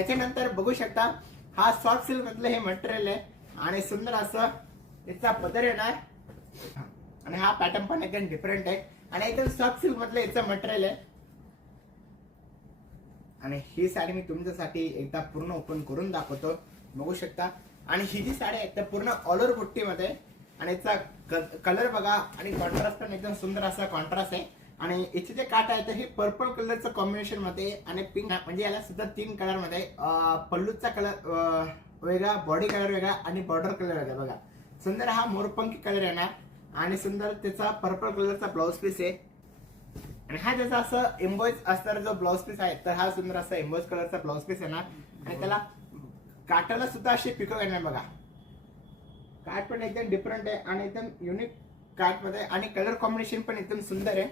त्याच्यानंतर बघू शकता हा सॉफ्ट सिल्क मधलं हे मटेरियल आहे आणि सुंदर असं याचा पदर येणार. आणि हा पॅटर्न पण एकदम डिफरंट आहे. आणि एकदम सॉफ्ट सिल्क मधलं याचं मटेरियल आहे. आणि ही साडी मी तुमच्यासाठी एकदा पूर्ण ओपन करून दाखवतो. बघू शकता. आणि ही जी साडी आहे तर पूर्ण ऑल ओव्हर बुट्टीमध्ये. आणि याचा कलर बघा आणि कॉन्ट्रास्ट पण एकदम सुंदर असा कॉन्ट्रास्ट आहे. आणि इथे जे काट आहे तर हे पर्पल कलरचं कॉम्बिनेशनमध्ये आणि पिंक म्हणजे याला सुद्धा तीन कलरमध्ये पल्लूचा कलर वेगळा बॉडी कलर वेगळा आणि बॉर्डर कलर वेगळा. बघा सुंदर हा मोरपंखी कलर येणार आणि सुंदर त्याचा पर्पल कलरचा ब्लाऊज पीस आहे. आणि हा ज्याचा असं एम्बॉइज असणारा जो ब्लाऊज पीस आहे तर हा सुंदर असा एम्बॉइज कलरचा ब्लाऊज पीस येणार. आणि त्याला काटाला सुद्धा अशी पिकअप येणार बघा. काट पण एकदम डिफरंट आहे आणि एकदम युनिक काटमध्ये आणि कलर कॉम्बिनेशन पण एकदम सुंदर आहे.